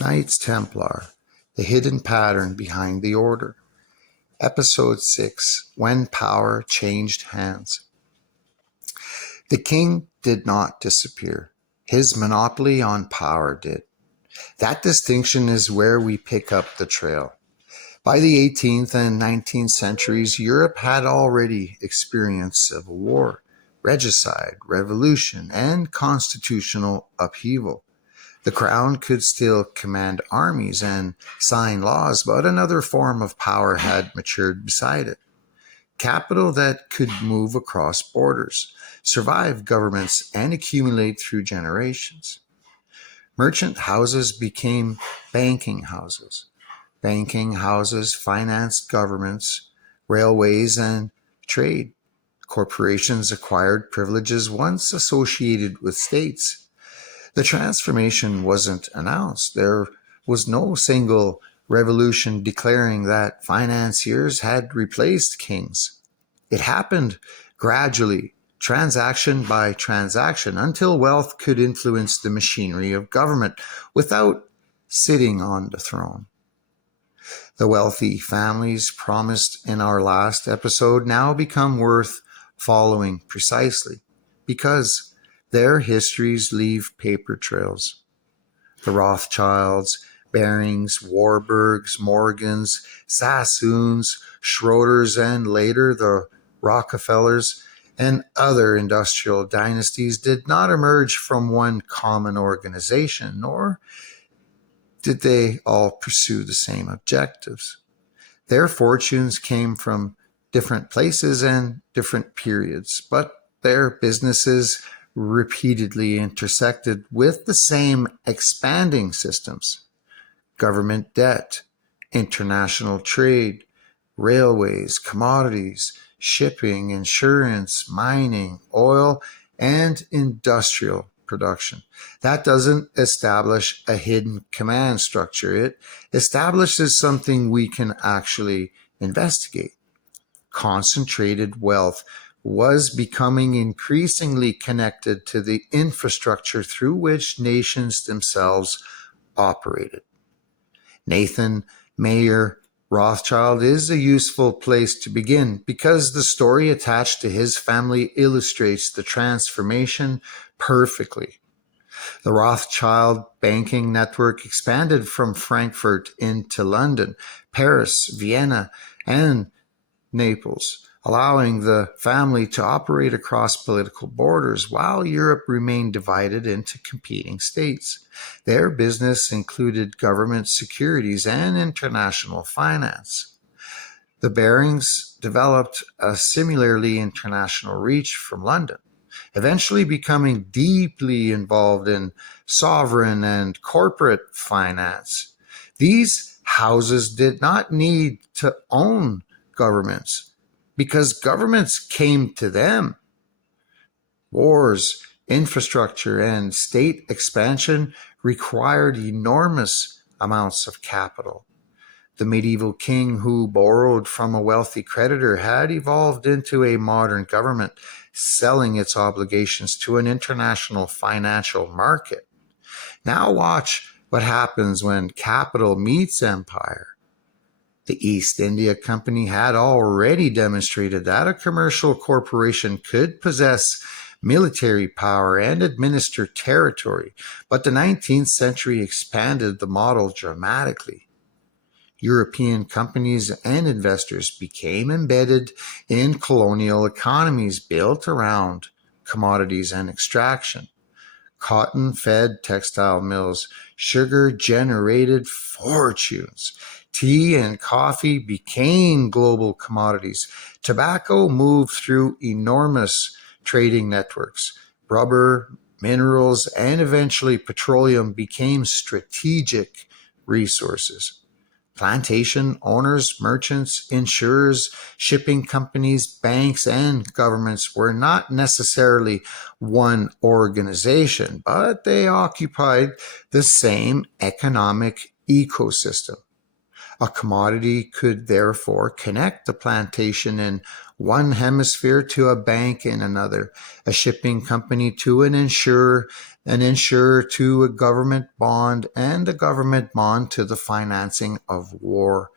Knights Templar, the hidden pattern behind the order. Episode 6, When Power Changed Hands. The king did not disappear. His monopoly on power did. That distinction is where we pick up the trail. By the 18th and 19th centuries, Europe had already experienced civil war, regicide, revolution, and constitutional upheaval. The crown could still command armies and sign laws, but another form of power had matured beside it. Capital that could move across borders, survive governments, and accumulate through generations. Merchant houses became banking houses. Banking houses financed governments, railways, and trade. Corporations acquired privileges once associated with states. The transformation wasn't announced. There was no single revolution declaring that financiers had replaced kings. It happened gradually, transaction by transaction, until wealth could influence the machinery of government without sitting on the throne. The wealthy families promised in our last episode now become worth following precisely because their histories leave paper trails. The Rothschilds, Barings, Warburgs, Morgans, Sassoons, Schroeders, and later the Rockefellers and other industrial dynasties did not emerge from one common organization, nor did they all pursue the same objectives. Their fortunes came from different places and different periods, but their businesses repeatedly intersected with the same expanding systems: government debt, international trade, railways, commodities, shipping, insurance, mining, oil, and industrial production. That doesn't establish a hidden command structure. It establishes something we can actually investigate. Concentrated wealth was becoming increasingly connected to the infrastructure through which nations themselves operated. Nathan Mayer Rothschild is a useful place to begin because the story attached to his family illustrates the transformation perfectly. The Rothschild banking network expanded from Frankfurt into London, Paris, Vienna, and Naples, allowing the family to operate across political borders while Europe remained divided into competing states. Their business included government securities and international finance. The Barings developed a similarly international reach from London, eventually becoming deeply involved in sovereign and corporate finance. These houses did not need to own governments because governments came to them. Wars, infrastructure, and state expansion required enormous amounts of capital. The medieval king who borrowed from a wealthy creditor had evolved into a modern government, selling its obligations to an international financial market. Now watch what happens when capital meets empire. The East India Company had already demonstrated that a commercial corporation could possess military power and administer territory, but the 19th century expanded the model dramatically. European companies and investors became embedded in colonial economies built around commodities and extraction. Cotton fed textile mills, sugar generated fortunes. Tea and coffee became global commodities. Tobacco moved through enormous trading networks. Rubber, minerals, and eventually petroleum became strategic resources. Plantation owners, merchants, insurers, shipping companies, banks, and governments were not necessarily one organization, but they occupied the same economic ecosystem. A commodity could therefore connect the plantation in one hemisphere to a bank in another, a shipping company to an insurer, an insurer to a government bond, and a government bond to the financing of war.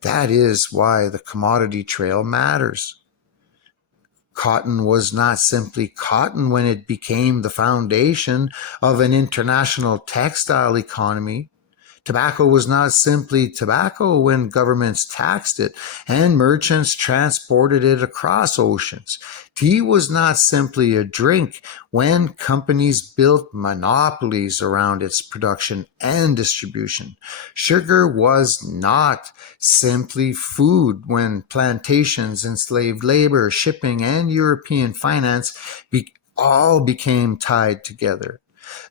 That is why the commodity trail matters. Cotton was not simply cotton when it became the foundation of an international textile economy. Tobacco was not simply tobacco when governments taxed it and merchants transported it across oceans. Tea was not simply a drink when companies built monopolies around its production and distribution. Sugar was not simply food when plantations, enslaved labor, shipping, and European finance all became tied together.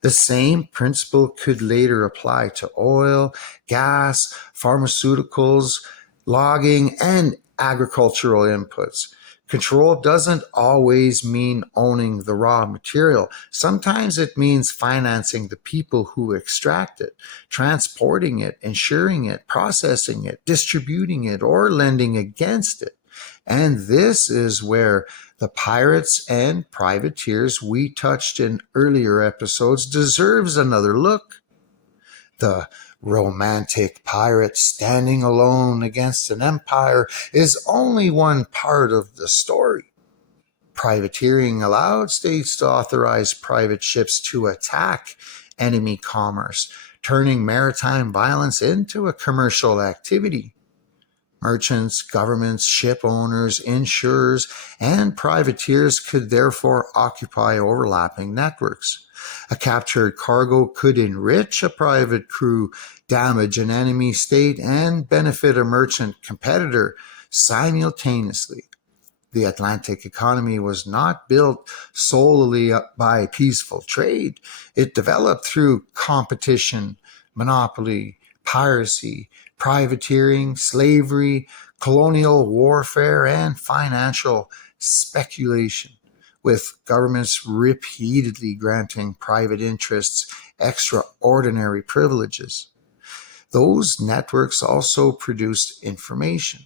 The same principle could later apply to oil, gas, pharmaceuticals, logging, and agricultural inputs. Control doesn't always mean owning the raw material. Sometimes it means financing the people who extract it, transporting it, insuring it, processing it, distributing it, or lending against it. And this is where the pirates and privateers we touched in earlier episodes deserves another look. The romantic pirate standing alone against an empire is only one part of the story. Privateering allowed states to authorize private ships to attack enemy commerce, turning maritime violence into a commercial activity. Merchants, governments, ship owners, insurers, and privateers could therefore occupy overlapping networks. A captured cargo could enrich a private crew, damage an enemy state, and benefit a merchant competitor simultaneously. The Atlantic economy was not built solely by peaceful trade. It developed through competition, monopoly, piracy, privateering, slavery, colonial warfare, and financial speculation, with governments repeatedly granting private interests extraordinary privileges. Those networks also produced information.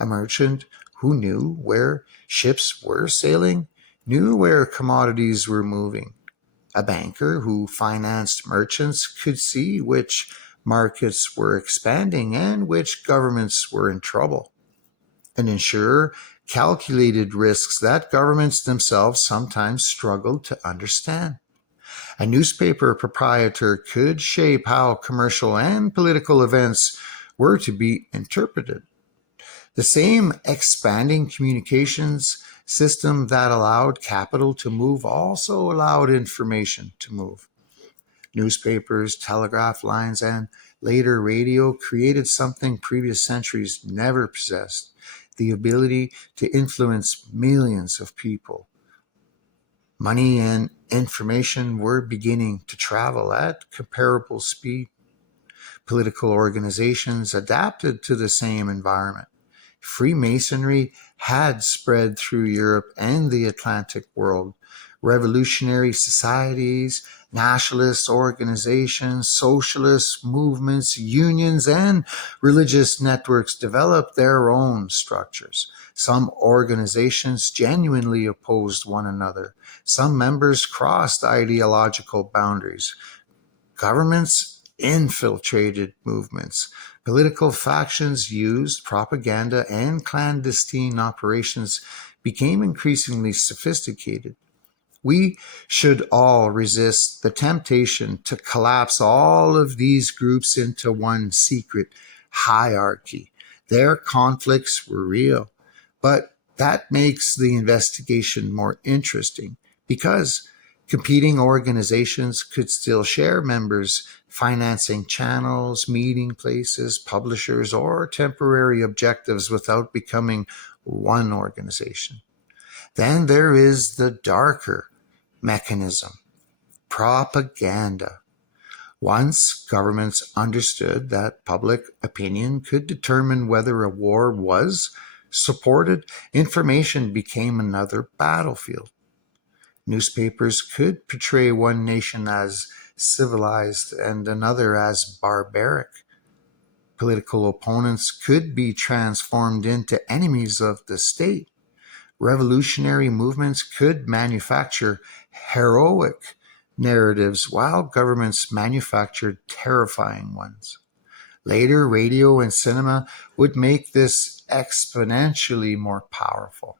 A merchant who knew where ships were sailing knew where commodities were moving. A banker who financed merchants could see which markets were expanding and which governments were in trouble. An insurer calculated risks that governments themselves sometimes struggled to understand. A newspaper proprietor could shape how commercial and political events were to be interpreted. The same expanding communications system that allowed capital to move also allowed information to move. Newspapers, telegraph lines, and later radio created something previous centuries never possessed: the ability to influence millions of people. Money and information were beginning to travel at comparable speed. Political organizations adapted to the same environment. Freemasonry had spread through Europe and the Atlantic world. Revolutionary societies, nationalist organizations, socialist movements, unions, and religious networks developed their own structures. Some organizations genuinely opposed one another. Some members crossed ideological boundaries. Governments infiltrated movements. Political factions used propaganda, and clandestine operations became increasingly sophisticated. We should all resist the temptation to collapse all of these groups into one secret hierarchy. Their conflicts were real, but that makes the investigation more interesting because competing organizations could still share members, financing channels, meeting places, publishers, or temporary objectives without becoming one organization. Then there is the darker mechanism: propaganda. Once governments understood that public opinion could determine whether a war was supported, information became another battlefield. Newspapers could portray one nation as civilized and another as barbaric. Political opponents could be transformed into enemies of the state. Revolutionary movements could manufacture heroic narratives while governments manufactured terrifying ones. Later, radio and cinema would make this exponentially more powerful.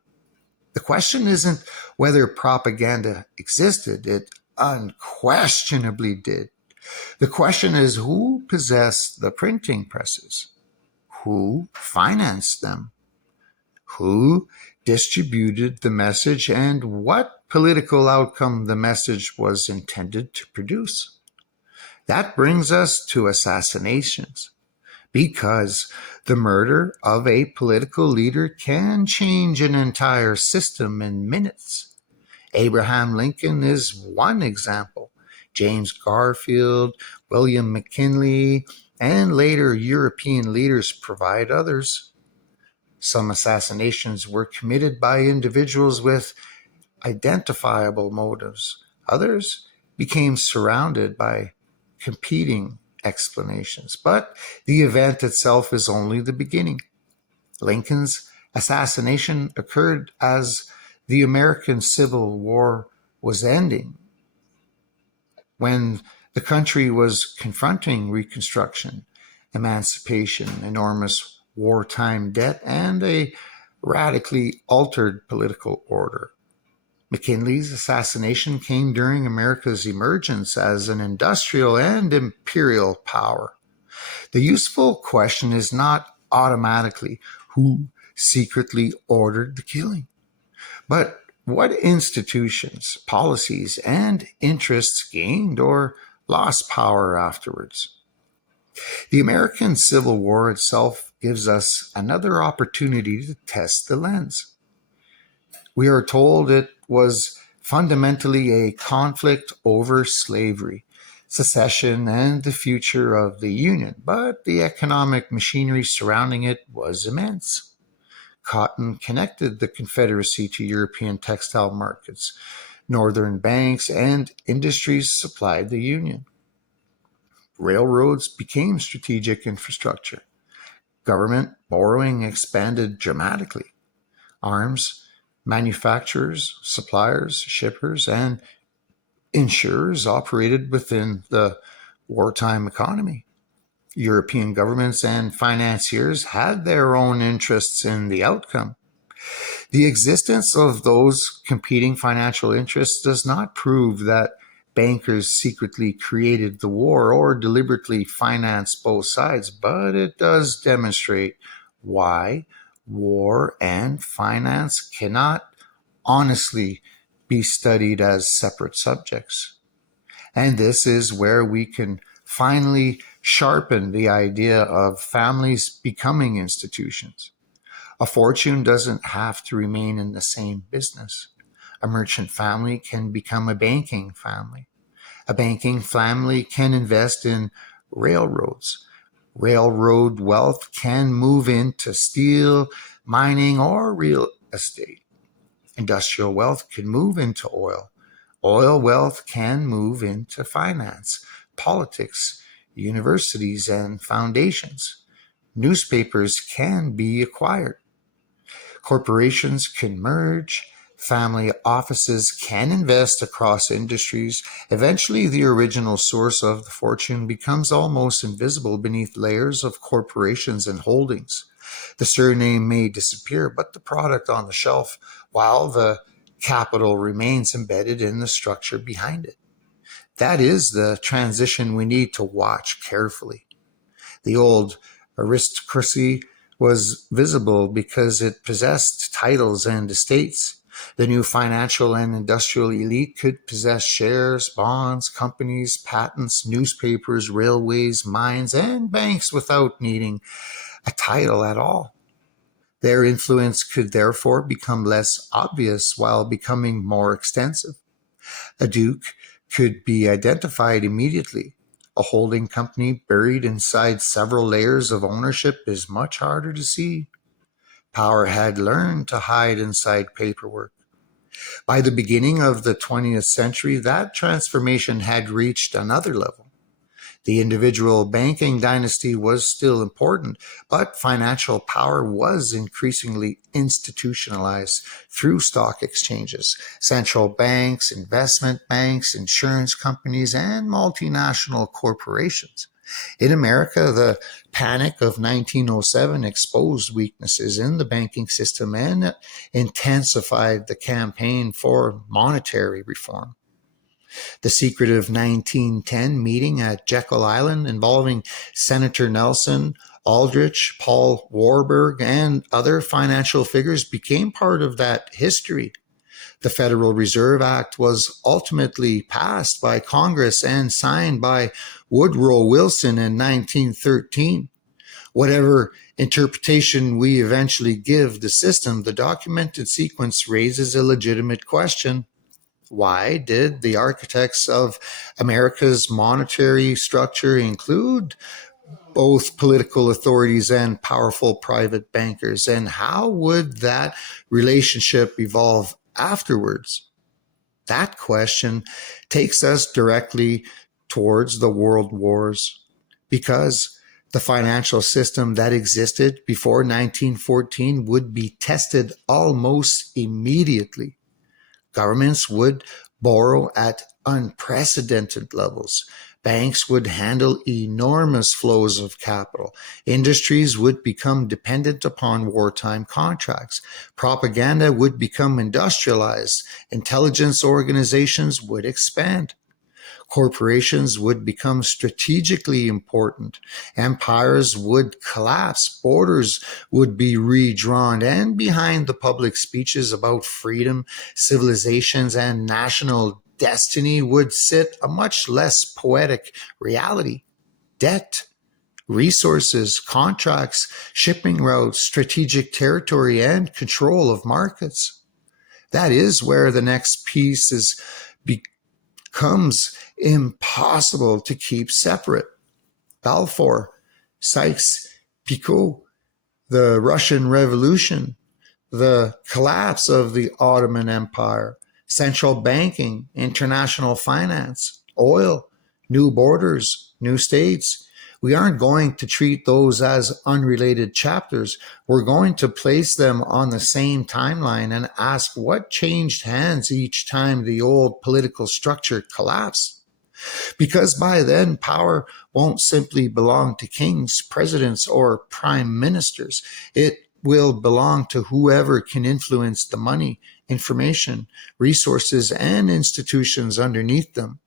The question isn't whether propaganda existed, it unquestionably did. The question is who possessed the printing presses? Who financed them? Who distributed the message, and what political outcome the message was intended to produce? That brings us to assassinations, because the murder of a political leader can change an entire system in minutes. Abraham Lincoln is one example. James Garfield, William McKinley, and later European leaders provide others. Some assassinations were committed by individuals with identifiable motives. Others became surrounded by competing explanations. But the event itself is only the beginning. Lincoln's assassination occurred as the American Civil War was ending, when the country was confronting Reconstruction, emancipation, enormous wartime debt, and a radically altered political order. McKinley's assassination came during America's emergence as an industrial and imperial power. The useful question is not automatically who secretly ordered the killing, but what institutions, policies, and interests gained or lost power afterwards. The American Civil War itself gives us another opportunity to test the lens. We are told it was fundamentally a conflict over slavery, secession, and the future of the Union, but the economic machinery surrounding it was immense. Cotton connected the Confederacy to European textile markets. Northern banks and industries supplied the Union. Railroads became strategic infrastructure. Government borrowing expanded dramatically. Arms manufacturers, suppliers, shippers, and insurers operated within the wartime economy. European governments and financiers had their own interests in the outcome. The existence of those competing financial interests does not prove that bankers secretly created the war or deliberately financed both sides, but it does demonstrate why war and finance cannot honestly be studied as separate subjects. And this is where we can finally sharpen the idea of families becoming institutions. A fortune doesn't have to remain in the same business. A merchant family can become a banking family. A banking family can invest in railroads. Railroad wealth can move into steel, mining, or real estate. Industrial wealth can move into oil. Oil wealth can move into finance, politics, universities, and foundations. Newspapers can be acquired. Corporations can merge. Family offices can invest across industries. Eventually, the original source of the fortune becomes almost invisible beneath layers of corporations and holdings. The surname may disappear, but the product on the shelf, while the capital remains embedded in the structure behind it. That is the transition we need to watch carefully. The old aristocracy was visible because it possessed titles and estates. The new financial and industrial elite could possess shares, bonds, companies, patents, newspapers, railways, mines, and banks without needing a title at all. Their influence could therefore become less obvious while becoming more extensive. A duke could be identified immediately. A holding company buried inside several layers of ownership is much harder to see. Power had learned to hide inside paperwork. By the beginning of the 20th century, that transformation had reached another level. The individual banking dynasty was still important, but financial power was increasingly institutionalized through stock exchanges, central banks, investment banks, insurance companies, and multinational corporations. In America, the Panic of 1907 exposed weaknesses in the banking system and intensified the campaign for monetary reform. The secretive 1910 meeting at Jekyll Island involving Senator Nelson, Aldrich, Paul Warburg, and other financial figures became part of that history. The Federal Reserve Act was ultimately passed by Congress and signed by Woodrow Wilson in 1913. Whatever interpretation we eventually give the system, the documented sequence raises a legitimate question. Why did the architects of America's monetary structure include both political authorities and powerful private bankers? And how would that relationship evolve afterwards? That question takes us directly towards the world wars, because the financial system that existed before 1914 would be tested almost immediately. Governments would borrow at unprecedented levels. Banks would handle enormous flows of capital. Industries would become dependent upon wartime contracts. Propaganda would become industrialized. Intelligence organizations would expand. Corporations would become strategically important. Empires would collapse. Borders would be redrawn. And behind the public speeches about freedom, civilizations, and national destiny would sit a much less poetic reality: debt, resources, contracts, shipping routes, strategic territory, and control of markets. That is where the next piece becomes impossible to keep separate. Balfour, Sykes, Picot, the Russian Revolution, the collapse of the Ottoman Empire, central banking, international finance, oil, new borders, new states. We aren't going to treat those as unrelated chapters. We're going to place them on the same timeline and ask what changed hands each time the old political structure collapsed. Because by then, power won't simply belong to kings, presidents, or prime ministers. It will belong to whoever can influence the money, information, resources, and institutions underneath them.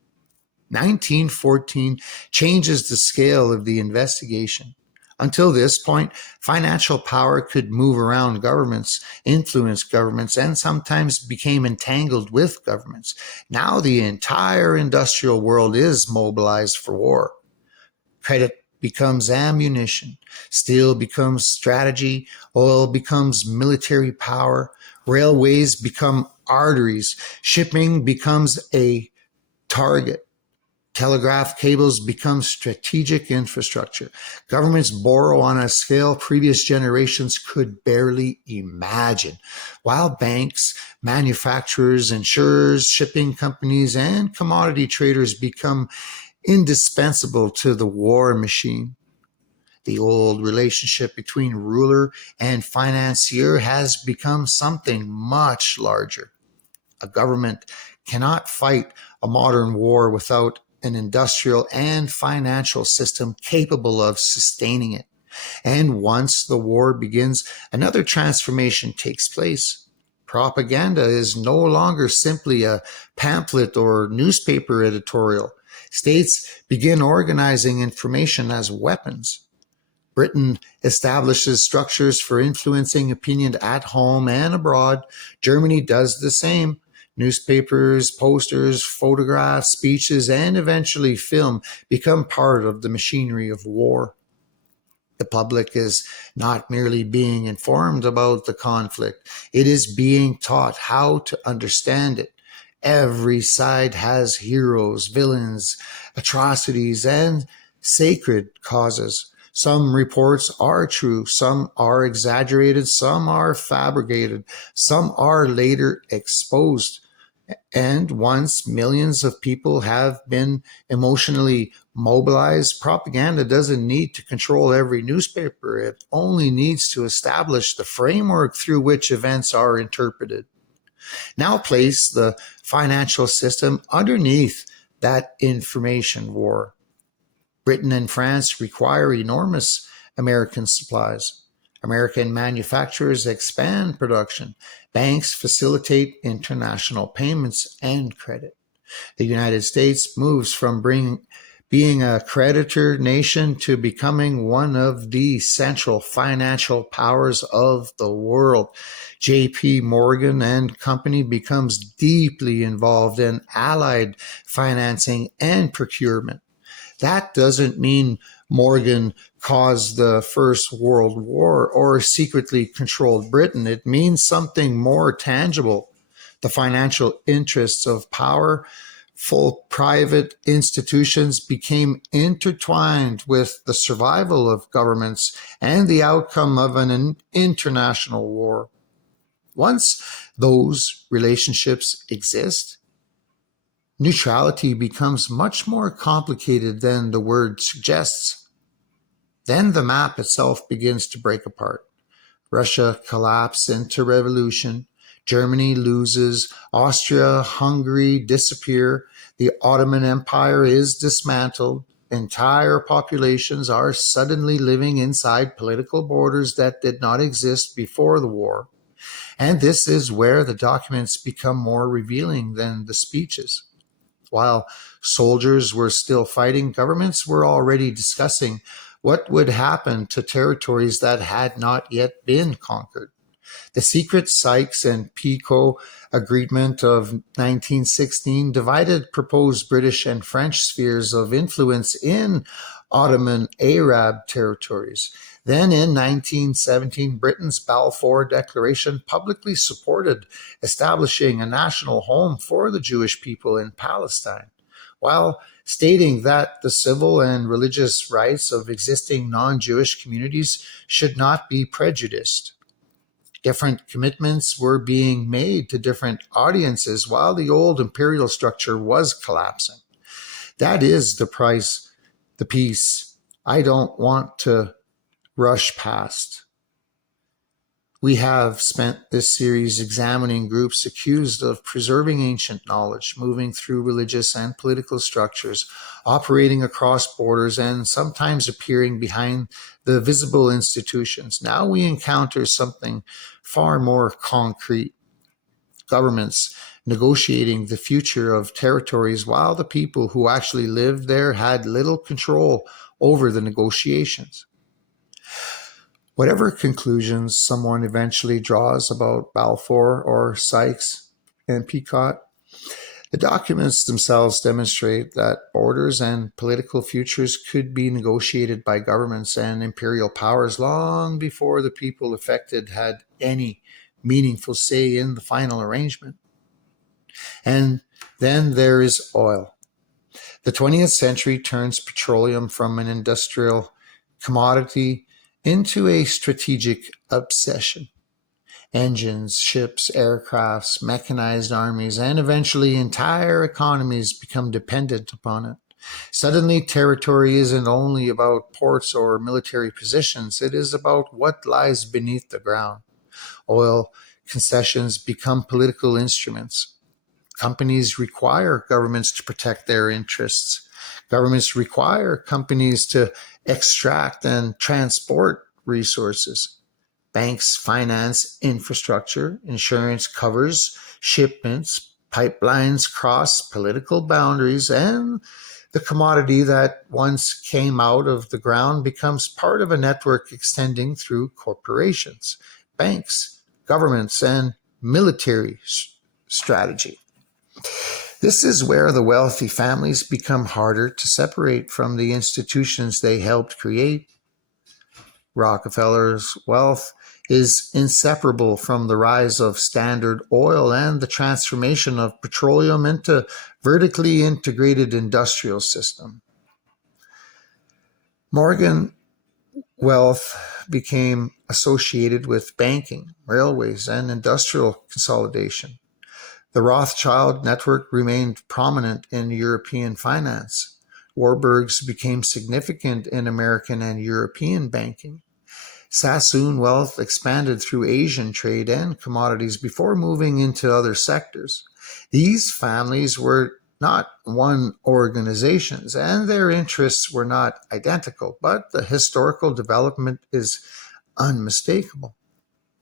1914 changes the scale of the investigation. Until this point, financial power could move around governments, influence governments, and sometimes became entangled with governments. Now the entire industrial world is mobilized for war. Credit becomes ammunition. Steel becomes strategy. Oil becomes military power. Railways become arteries. Shipping becomes a target. Telegraph cables become strategic infrastructure. Governments borrow on a scale previous generations could barely imagine, while banks, manufacturers, insurers, shipping companies, and commodity traders become indispensable to the war machine. The old relationship between ruler and financier has become something much larger. A government cannot fight a modern war without an industrial and financial system capable of sustaining it. And once the war begins, another transformation takes place. Propaganda is no longer simply a pamphlet or newspaper editorial. States begin organizing information as weapons. Britain establishes structures for influencing opinion at home and abroad. Germany does the same. Newspapers, posters, photographs, speeches, and eventually film become part of the machinery of war. The public is not merely being informed about the conflict, it is being taught how to understand it. Every side has heroes, villains, atrocities, and sacred causes. Some reports are true, some are exaggerated, some are fabricated, some are later exposed. And once millions of people have been emotionally mobilized, propaganda doesn't need to control every newspaper. It only needs to establish the framework through which events are interpreted. Now place the financial system underneath that information war. Britain and France require enormous American supplies. American manufacturers expand production. Banks facilitate international payments and credit. The United States moves from being a creditor nation to becoming one of the central financial powers of the world. J.P. Morgan and Company becomes deeply involved in allied financing and procurement. That doesn't mean Morgan caused the First World War or secretly controlled Britain. It means something more tangible. The financial interests of powerful private institutions became intertwined with the survival of governments and the outcome of an international war. Once those relationships exist, neutrality becomes much more complicated than the word suggests. Then the map itself begins to break apart. Russia collapses into revolution. Germany loses. Austria-Hungary disappear. The Ottoman Empire is dismantled. Entire populations are suddenly living inside political borders that did not exist before the war. And this is where the documents become more revealing than the speeches. While soldiers were still fighting, governments were already discussing what would happen to territories that had not yet been conquered. The secret Sykes and Picot Agreement of 1916 divided proposed British and French spheres of influence in Ottoman Arab territories. Then in 1917, Britain's Balfour Declaration publicly supported establishing a national home for the Jewish people in Palestine, while stating that the civil and religious rights of existing non-Jewish communities should not be prejudiced. Different commitments were being made to different audiences while the old imperial structure was collapsing. That is the piece I don't want to rush past. We have spent this series examining groups accused of preserving ancient knowledge, moving through religious and political structures, operating across borders, and sometimes appearing behind the visible institutions. Now we encounter something far more concrete. Governments negotiating the future of territories while the people who actually lived there had little control over the negotiations. Whatever conclusions someone eventually draws about Balfour or Sykes and Picot, the documents themselves demonstrate that borders and political futures could be negotiated by governments and imperial powers long before the people affected had any meaningful say in the final arrangement. And then there is oil. The 20th century turns petroleum from an industrial commodity into a strategic obsession. Engines, ships, aircrafts, mechanized armies, and eventually entire economies become dependent upon it. Suddenly, territory isn't only about ports or military positions, it is about what lies beneath the ground. Oil concessions become political instruments. Companies require governments to protect their interests. Governments require companies to extract and transport resources. Banks finance infrastructure. Insurance covers shipments. Pipelines cross political boundaries, and the commodity that once came out of the ground becomes part of a network extending through corporations, banks, governments, and military strategy. This is where the wealthy families become harder to separate from the institutions they helped create. Rockefeller's wealth is inseparable from the rise of Standard Oil and the transformation of petroleum into vertically integrated industrial system. Morgan wealth became associated with banking, railways, and industrial consolidation. The Rothschild network remained prominent in European finance. Warburgs became significant in American and European banking. Sassoon wealth expanded through Asian trade and commodities before moving into other sectors. These families were not one organizations, and their interests were not identical, but the historical development is unmistakable.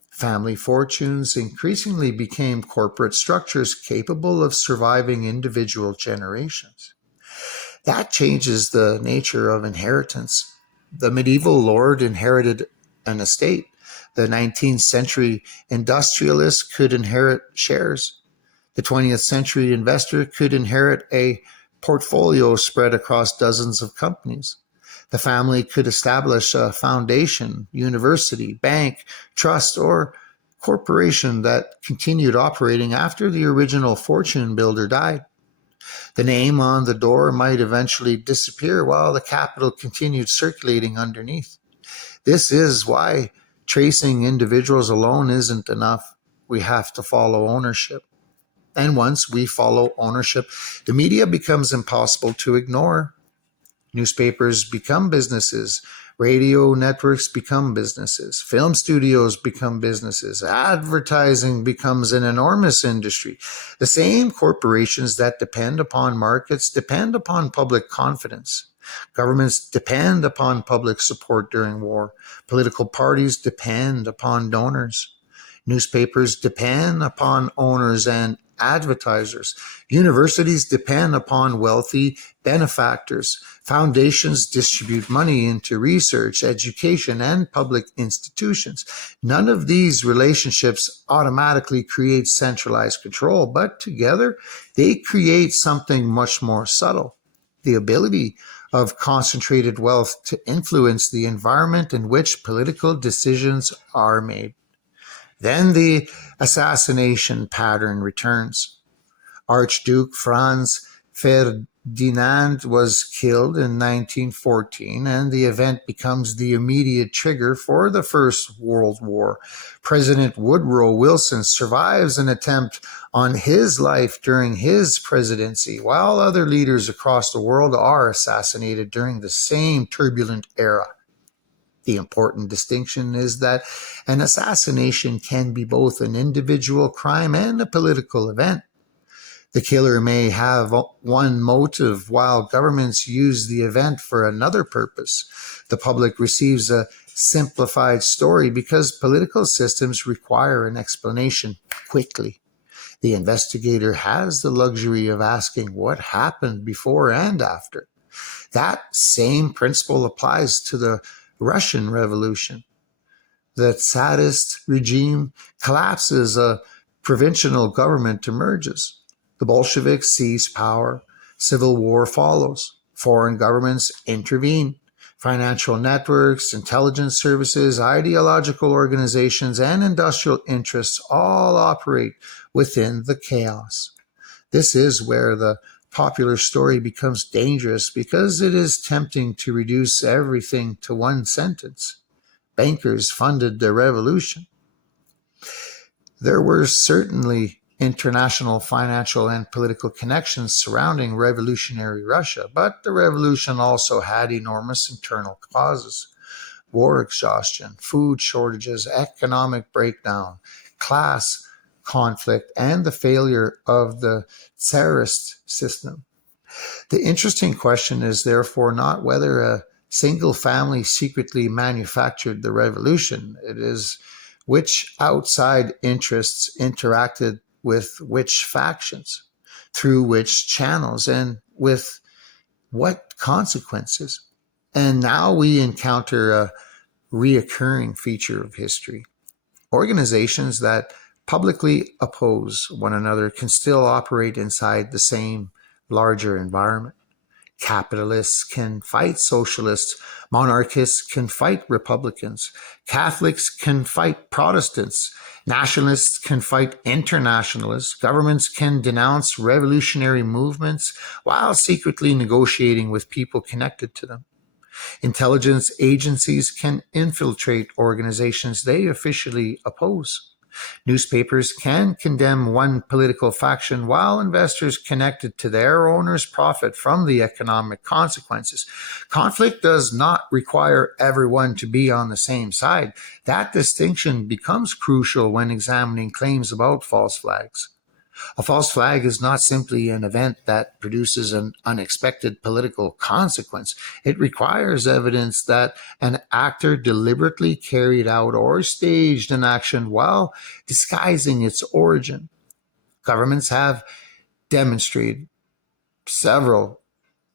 Family fortunes increasingly became corporate structures capable of surviving individual generations. That changes the nature of inheritance. The medieval lord inherited an estate. The 19th century industrialist could inherit shares. The 20th century investor could inherit a portfolio spread across dozens of companies. The family could establish a foundation, university, bank, trust, or corporation that continued operating after the original fortune builder died. The name on the door might eventually disappear while the capital continued circulating underneath. This is why tracing individuals alone isn't enough. We have to follow ownership. And once we follow ownership, the media becomes impossible to ignore. Newspapers become businesses. Radio networks become businesses. Film studios become businesses. Advertising becomes an enormous industry. The same corporations that depend upon markets depend upon public confidence. Governments depend upon public support during war. Political parties depend upon donors. Newspapers depend upon owners and advertisers. Universities depend upon wealthy benefactors. Foundations distribute money into research, education, and public institutions. None of these relationships automatically create centralized control, but together they create something much more subtle: the ability of concentrated wealth to influence the environment in which political decisions are made. Then the assassination pattern returns. Archduke Franz Ferdinand was killed in 1914, and the event becomes the immediate trigger for the First World War. President Woodrow Wilson survives an attempt on his life during his presidency, while other leaders across the world are assassinated during the same turbulent era. The important distinction is that an assassination can be both an individual crime and a political event. The killer may have one motive while governments use the event for another purpose. The public receives a simplified story because political systems require an explanation quickly. The investigator has the luxury of asking what happened before and after. That same principle applies to the Russian Revolution. The Tsarist regime collapses, a provisional government emerges. The Bolsheviks seize power. Civil war follows. Foreign governments intervene. Financial networks, intelligence services, ideological organizations, and industrial interests all operate within the chaos. This is where the popular story becomes dangerous because it is tempting to reduce everything to one sentence. Bankers funded the revolution. There were certainly international financial and political connections surrounding revolutionary Russia, but the revolution also had enormous internal causes: war exhaustion, food shortages, economic breakdown, class conflict, and the failure of the Tsarist system. The interesting question is therefore not whether a single family secretly manufactured the revolution. It is which outside interests interacted with which factions, through which channels, and with what consequences. And now we encounter a reoccurring feature of history. Organizations that publicly oppose one another can still operate inside the same larger environment. Capitalists can fight socialists, monarchists can fight Republicans, Catholics can fight Protestants, nationalists can fight internationalists, governments can denounce revolutionary movements while secretly negotiating with people connected to them. Intelligence agencies can infiltrate organizations they officially oppose. Newspapers can condemn one political faction while investors connected to their owners profit from the economic consequences. Conflict does not require everyone to be on the same side. That distinction becomes crucial when examining claims about false flags. A false flag is not simply an event that produces an unexpected political consequence. It requires evidence that an actor deliberately carried out or staged an action while disguising its origin. Governments have demonstrated several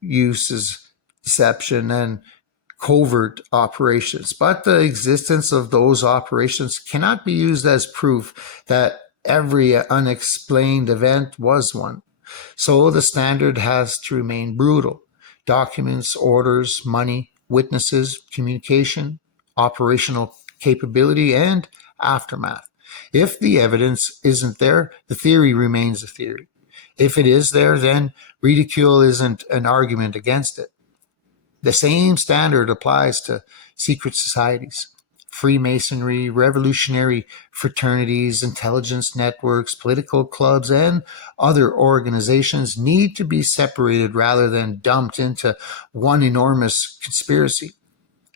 uses, deception, and covert operations, but the existence of those operations cannot be used as proof that every unexplained event was one. So the standard has to remain brutal. Documents, orders, money, witnesses, communication, operational capability, and aftermath. If the evidence isn't there, the theory remains a theory. If it is there, then ridicule isn't an argument against it. The same standard applies to secret societies. Freemasonry, revolutionary fraternities, intelligence networks, political clubs, and other organizations need to be separated rather than dumped into one enormous conspiracy.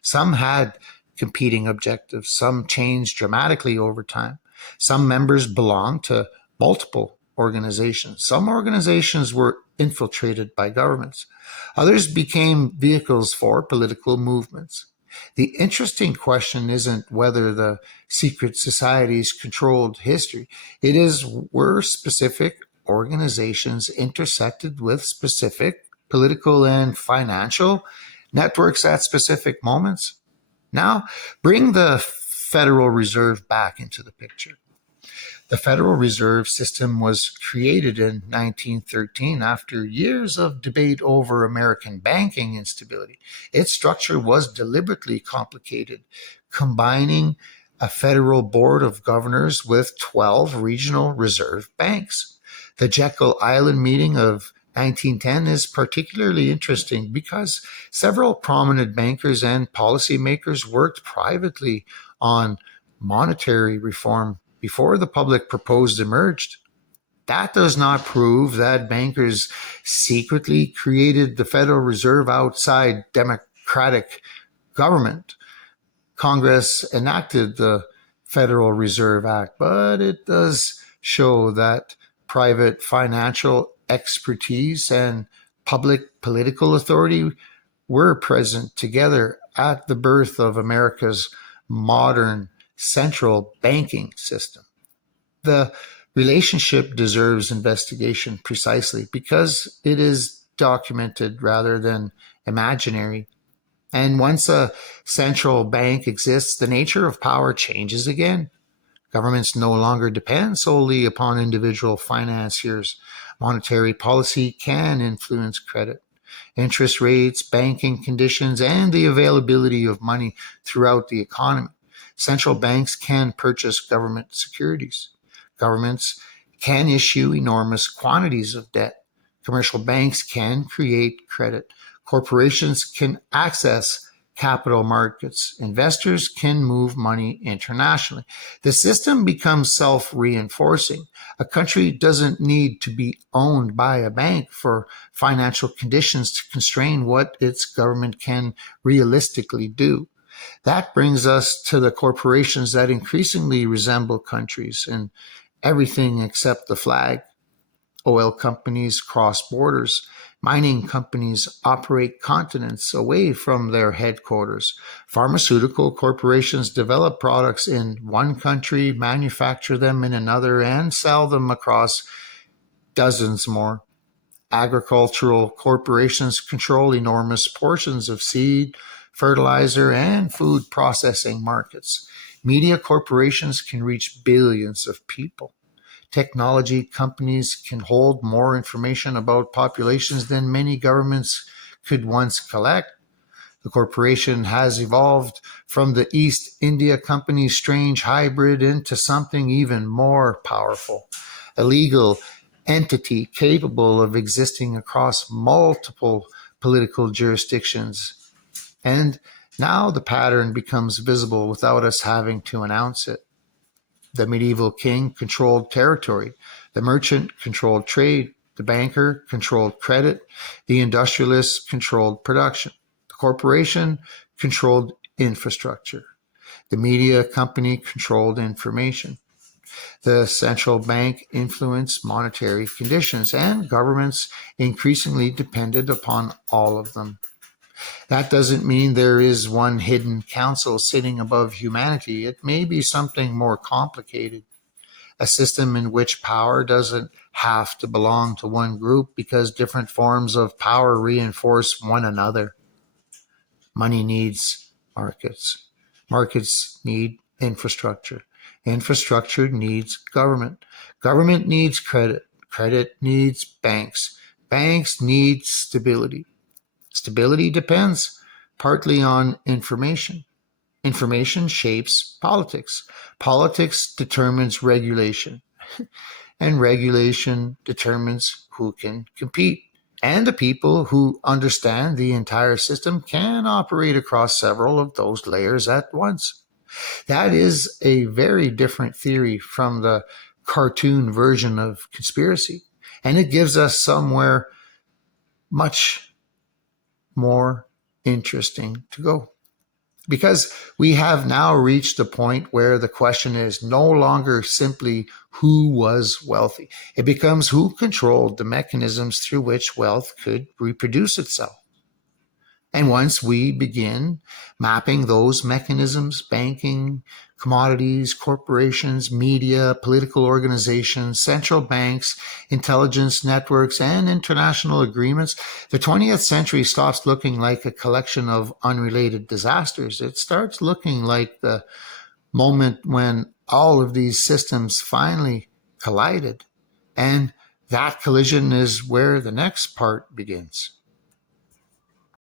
Some had competing objectives, some changed dramatically over time. Some members belonged to multiple organizations. Some organizations were infiltrated by governments. Others became vehicles for political movements. The interesting question isn't whether the secret societies controlled history. It is, were specific organizations intersected with specific political and financial networks at specific moments? Now, bring the Federal Reserve back into the picture. The Federal Reserve System was created in 1913 after years of debate over American banking instability. Its structure was deliberately complicated, combining a federal board of governors with 12 regional reserve banks. The Jekyll Island meeting of 1910 is particularly interesting because several prominent bankers and policymakers worked privately on monetary reform before the public proposed emerged. That does not prove that bankers secretly created the Federal Reserve outside democratic government. Congress enacted the Federal Reserve Act, but it does show that private financial expertise and public political authority were present together at the birth of America's modern central banking system. The relationship deserves investigation precisely because it is documented rather than imaginary. And once a central bank exists, the nature of power changes again. Governments no longer depend solely upon individual financiers. Monetary policy can influence credit, interest rates, banking conditions, and the availability of money throughout the economy. Central banks can purchase government securities. Governments can issue enormous quantities of debt. Commercial banks can create credit. Corporations can access capital markets. Investors can move money internationally. The system becomes self-reinforcing. A country doesn't need to be owned by a bank for financial conditions to constrain what its government can realistically do. That brings us to the corporations that increasingly resemble countries in everything except the flag. Oil companies cross borders. Mining companies operate continents away from their headquarters. Pharmaceutical corporations develop products in one country, manufacture them in another, and sell them across dozens more. Agricultural corporations control enormous portions of seed, fertilizer, and food processing markets. Media corporations can reach billions of people. Technology companies can hold more information about populations than many governments could once collect. The corporation has evolved from the East India Company's strange hybrid into something even more powerful, a legal entity capable of existing across multiple political jurisdictions. And now the pattern becomes visible without us having to announce it. The medieval king controlled territory. The merchant controlled trade. The banker controlled credit. The industrialist controlled production. The corporation controlled infrastructure. The media company controlled information. The central bank influenced monetary conditions, and governments increasingly depended upon all of them. That doesn't mean there is one hidden council sitting above humanity. It may be something more complicated, a system in which power doesn't have to belong to one group because different forms of power reinforce one another. Money needs markets. Markets need infrastructure. Infrastructure needs government. Government needs credit. Credit needs banks. Banks need stability. Stability depends partly on information. Information shapes politics. Politics determines regulation. And regulation determines who can compete. And the people who understand the entire system can operate across several of those layers at once. That is a very different theory from the cartoon version of conspiracy. And it gives us somewhere much more interesting to go. Because we have now reached a point where the question is no longer simply who was wealthy. It becomes who controlled the mechanisms through which wealth could reproduce itself. And once we begin mapping those mechanisms, banking, commodities, corporations, media, political organizations, central banks, intelligence networks, and international agreements, the 20th century stops looking like a collection of unrelated disasters. It starts looking like the moment when all of these systems finally collided. And that collision is where the next part begins.